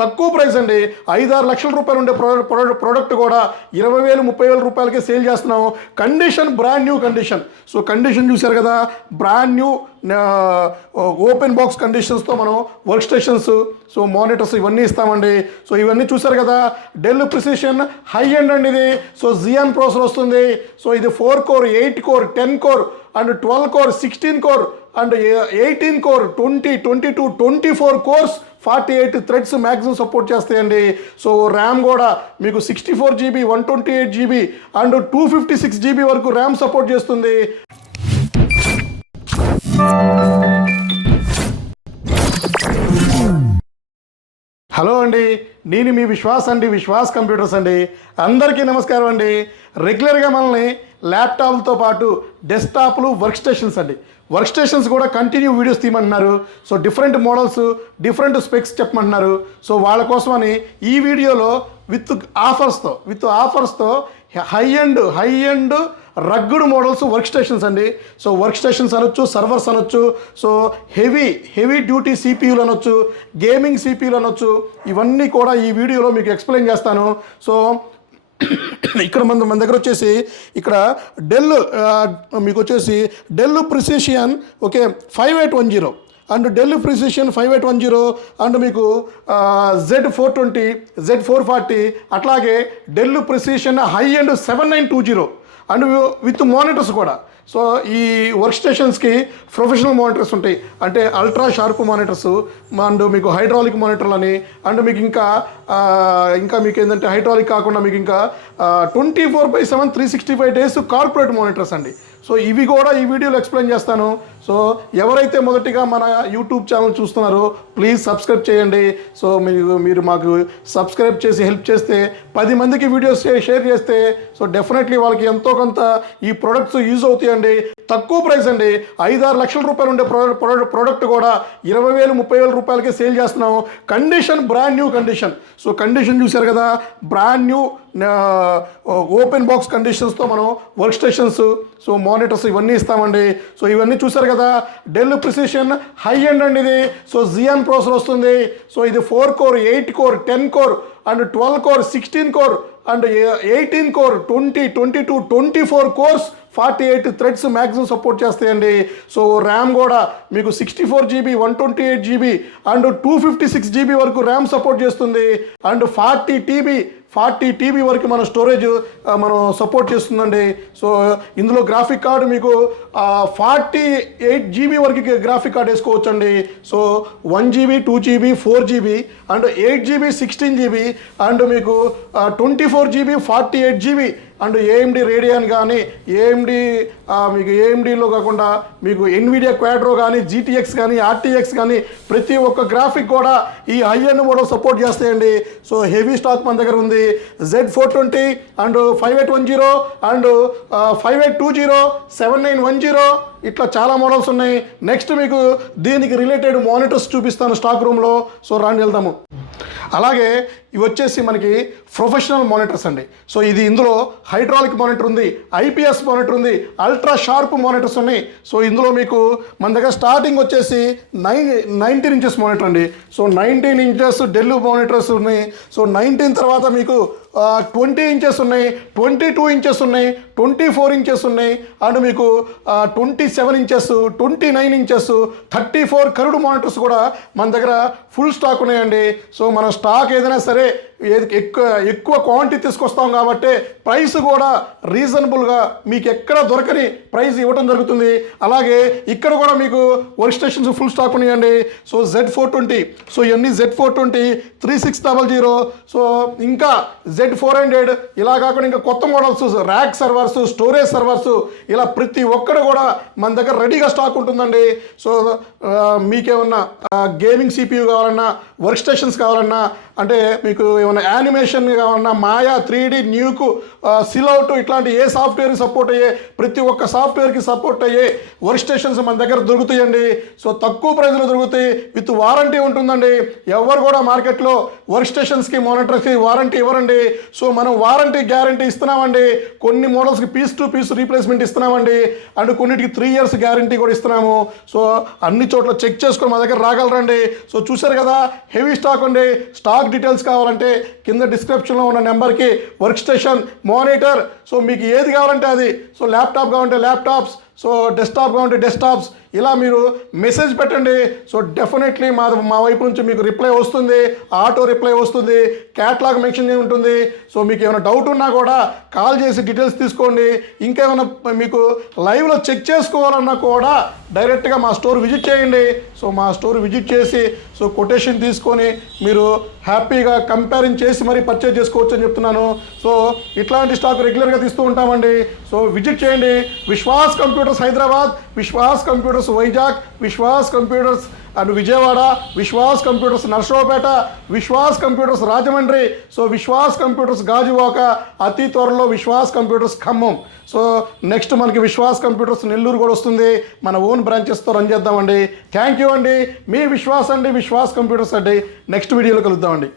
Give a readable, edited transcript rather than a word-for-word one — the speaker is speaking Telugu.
తక్కువ ప్రైస్ అండి. 5-6 లక్షల రూపాయలు ఉండే ప్రోడక్ట్ కూడా 20,000 30,000 రూపాయలకే సేల్ చేస్తున్నాం. Condition brand new condition. So condition చూశారు కదా, బ్రాండ్ న్యూ ఓపెన్ బాక్స్ కండిషన్స్తో మనం వర్క్ స్టేషన్స్, సో మానిటర్స్ ఇవన్నీ ఇస్తామండి. సో ఇవన్నీ చూశారు కదా, డెల్ ప్రిసిషన్ హై ఎండ్ అండి ఇది. సో జియాన్ ప్రాసెసర్ వస్తుంది. సో ఇది 4 core 8 core 10 core and 12 core 16 core and 18 core 20 22 24 cores 48 threads maximum support చేస్తాయండి. సో ర్యామ్ కూడా మీకు 64 GB 128 GB అండ్ 256 GB వరకు ర్యామ్ సపోర్ట్ చేస్తుంది. హలో అండి, నేను మీ విశ్వాస్ అండి, విశ్వాస్ కంప్యూటర్స్ అండి. అందరికీ నమస్కారం అండి. రెగ్యులర్గా మనల్ని ల్యాప్టాప్లతో పాటు డెస్క్టాప్లు వర్క్ స్టేషన్స్ అండి, వర్క్ స్టేషన్స్ కూడా కంటిన్యూ వీడియోస్ తీయమంటున్నారు. So different models different specs చెప్పమంటున్నారు. సో వాళ్ళ కోసమని ఈ వీడియోలో విత్ ఆఫర్స్తో high and rugged models work stations అండి. సో వర్క్ స్టేషన్స్ అనొచ్చు, సర్వర్స్ అనొచ్చు, సో హెవీ డ్యూటీ సిపియూలు అనొచ్చు, గేమింగ్ సిపియూలు అనొచ్చు. ఇవన్నీ కూడా ఈ వీడియోలో మీకు ఎక్స్ప్లెయిన్ చేస్తాను. సో ఇక్కడ మన దగ్గర వచ్చేసి ఇక్కడ డెల్ మీకు వచ్చేసి Dell Precision okay 5810 and Dell Precision 5810 and మీకు Z420 Z440 అట్లాగే డెల్ ప్రిసిషన్ హై అండ్ 7920 అండ్ విత్ మానిటర్స్ కూడా. సో ఈ వర్క్ స్టేషన్స్కి ప్రొఫెషనల్ మానిటర్స్ ఉంటాయి, అంటే అల్ట్రా షార్ప్ మానిటర్స్ అండ్ మీకు హైడ్రాలిక్ మానిటర్లు అని అండ్ మీకు ఇంకా మీకు ఏంటంటే హైడ్రాలిక్ కాకుండా మీకు ఇంకా 24/7 365 డేస్ కార్పొరేట్ మానిటర్స్ అండి. సో ఇవి కూడా ఈ వీడియోలో ఎక్స్ప్లెయిన్ చేస్తాను. సో ఎవరైతే మొదటిగా మన యూట్యూబ్ ఛానల్ చూస్తున్నారో ప్లీజ్ సబ్స్క్రైబ్ చేయండి. సో మీరు మాకు సబ్స్క్రైబ్ చేసి హెల్ప్ చేస్తే 10 మందికి వీడియోస్ షేర్ చేస్తే సో డెఫినెట్లీ వాళ్ళకి ఎంతో కొంత ఈ ప్రొడక్ట్స్ యూజ్ అవుతాయండి. తక్కువ ప్రైస్ అండి. 5-6 లక్షల రూపాయలు ఉండే ప్రోడక్ట్ కూడా 20,000 30,000 రూపాయలకే సేల్ చేస్తున్నాం. Condition brand new condition. So condition చూశారు కదా, బ్రాండ్ న్యూ ఓపెన్ బాక్స్ కండిషన్స్తో మనం వర్క్ స్టేషన్స్, సో మానిటర్స్ ఇవన్నీ ఇస్తామండి. సో ఇవన్నీ చూశారు కదా, డెల్ ప్రిసిషన్ హై ఎండ్ అండి ఇది. సో జియాన్ ప్రాసెసర్ వస్తుంది. సో ఇది 4 core 8 core 10 core and 12 core 16 core and 18 core 20 22 24 cores 48 threads maximum support చేస్తాయండి. సో ర్యామ్ కూడా మీకు 64 GB 128 GB అండ్ 256 GB వరకు ర్యామ్ సపోర్ట్ చేస్తుంది అండ్ 40 TB వరకు మన స్టోరేజ్ మనం సపోర్ట్ చేస్తుందండి. సో ఇందులో గ్రాఫిక్ కార్డు మీకు 48 GB వరకు గ్రాఫిక్ కార్డ్ వేసుకోవచ్చండి. So 1 GB 2 GB 4 GB and 8 GB 16 GB and మీకు 24 GB 48 GB and AMD Radeon కానీ మీకు ఏఎండిలో కాకుండా మీకు ఎన్విడియా క్వాడ్రో కానీ జీటీఎక్స్ కానీ ఆర్టీఎక్స్ కానీ ప్రతి ఒక్క గ్రాఫిక్ కూడా ఈ హై ఎండ్ మోడల్ సపోర్ట్ చేస్తాయండి. సో హెవీ స్టాక్ మన దగ్గర ఉంది. Z420 అండ్ 5810 అండ్ 5820 7910 ఇట్లా చాలా మోడల్స్ ఉన్నాయి. నెక్స్ట్ మీకు దీనికి రిలేటెడ్ మానిటర్స్ చూపిస్తాను స్టాక్ రూమ్లో. సో రాండి వెళ్దాము. అలాగే ఇవి వచ్చేసి మనకి ప్రొఫెషనల్ మానిటర్స్ అండి. సో ఇది ఇందులో హైడ్రాలిక్ మానిటర్ ఉంది, ఐపీఎస్ మానిటర్ ఉంది, అల్ట్రా షార్ప్ మానిటర్స్ ఉన్నాయి. సో ఇందులో మీకు మన దగ్గర స్టార్టింగ్ వచ్చేసి 19 ఇంచెస్ మానిటర్ అండి. సో 19 ఇంచెస్ డెల్ మానిటర్స్ ఉన్నాయి. సో 19 తర్వాత మీకు 20 ఇంచెస్ ఉన్నాయి, 22 ఇంచెస్ ఉన్నాయి, 24 ఇంచెస్ ఉన్నాయి అండ్ మీకు 27 ఇంచెస్ 29 ఇంచెస్ 34 కర్వ్డ్ మానిటర్స్ కూడా మన దగ్గర ఫుల్ స్టాక్ ఉన్నాయండి. సో మన స్టాక్ ఏదైనా సరే ఎక్కువ క్వాంటిటీ తీసుకొస్తాం కాబట్టి ప్రైస్ కూడా రీజనబుల్గా మీకు ఎక్కడ దొరకని ప్రైస్ ఇవ్వడం జరుగుతుంది. అలాగే ఇక్కడ కూడా మీకు వర్క్ స్టేషన్స్ ఫుల్ స్టాక్ ఉన్నాయండి. సో Z420, సో ఇవన్నీ Z420 3600, సో ఇంకా Z400, ఇలా కాకుండా ఇంకా కొత్త models rack servers, storage servers, ఇలా ప్రతి ఒక్కరు కూడా మన దగ్గర రెడీగా స్టాక్ ఉంటుందండి. సో మీకేమన్నా గేమింగ్ CPU కావాలన్నా, వర్క్ స్టేషన్స్ కావాలన్నా, అంటే మీకు ఏమైనా యానిమేషన్ కావాలన్నా మాయా 3D న్యూకు సిలౌట్ ఇట్లాంటి ఏ సాఫ్ట్వేర్కి సపోర్ట్ అయ్యే ప్రతి ఒక్క సాఫ్ట్వేర్కి సపోర్ట్ అయ్యే వర్క్ స్టేషన్స్ మన దగ్గర దొరుకుతాయండి. సో తక్కువ ప్రైస్లో దొరుకుతాయి, విత్ వారంటీ ఉంటుందండి. ఎవరు కూడా మార్కెట్లో వర్క్ స్టేషన్స్కి మానిటర్స్కి వారంటీ ఇవ్వరండి. సో మనం వారంటీ గ్యారంటీ ఇస్తున్నామండి. కొన్ని మోడల్స్కి పీస్ టు పీస్ రీప్లేస్మెంట్ ఇస్తున్నామండి, అండ్ కొన్నిటికి 3 years గ్యారంటీ కూడా ఇస్తున్నాము. సో అన్ని చోట్ల చెక్ చేసుకొని మా దగ్గర రాగలరండి. సో చూశారు కదా, హెవీ స్టాక్ అండి. స్టాక్ డీటెయిల్స్ కావాలంటే కింద డిస్క్రిప్షన్లో ఉన్న నెంబర్కి వర్క్ స్టేషన్, మానిటర్, సో మీకు ఏది కావాలంటే అది, సో ల్యాప్టాప్ కావాలంటే ల్యాప్టాప్స్, సో డెస్క్టాప్ కావాలంటే డెస్క్టాప్స్, ఇలా మీరు మెసేజ్ పెట్టండి. సో డెఫినెట్లీ మా వైపు నుంచి మీకు రిప్లై వస్తుంది, ఆటో రిప్లై వస్తుంది, క్యాట్లాగ్ మెన్షన్ చేసి ఉంటుంది. సో మీకు ఏమైనా డౌట్ ఉన్నా కూడా కాల్ చేసి డీటెయిల్స్ తీసుకోండి. ఇంకేమైనా మీకు లైవ్లో చెక్ చేసుకోవాలన్నా కూడా డైరెక్ట్గా మా స్టోర్ విజిట్ చేయండి. సో మా స్టోర్ విజిట్ చేసి సో కొటేషన్ తీసుకొని మీరు హ్యాపీగా కంపేరింగ్ చేసి మరీ పర్చేజ్ చేసుకోవచ్చు అని చెప్తున్నాను. సో ఇట్లాంటి స్టాక్ రెగ్యులర్గా తీస్తూ ఉంటామండి. సో విజిట్ చేయండి. Vishwas computers Hyderabad, Vishwas computers Vizag, Vishwas computers and Vijayawada, Vishwas computers Narasaraopet, Vishwas computers Rajahmundry, so Vishwas computers Gajuwaka, అతి త్వరలో Vishwas computers Khammam. So next మనకి విశ్వాస్ కంప్యూటర్స్ నెల్లూరు కూడా వస్తుంది. మన ఓన్ బ్రాంచెస్తో రన్ చేద్దామండి. థ్యాంక్ యూ అండి. మీ విశ్వాస్ అండి, విశ్వాస్ కంప్యూటర్స్ అండి. నెక్స్ట్ వీడియోలో కలుద్దామండి.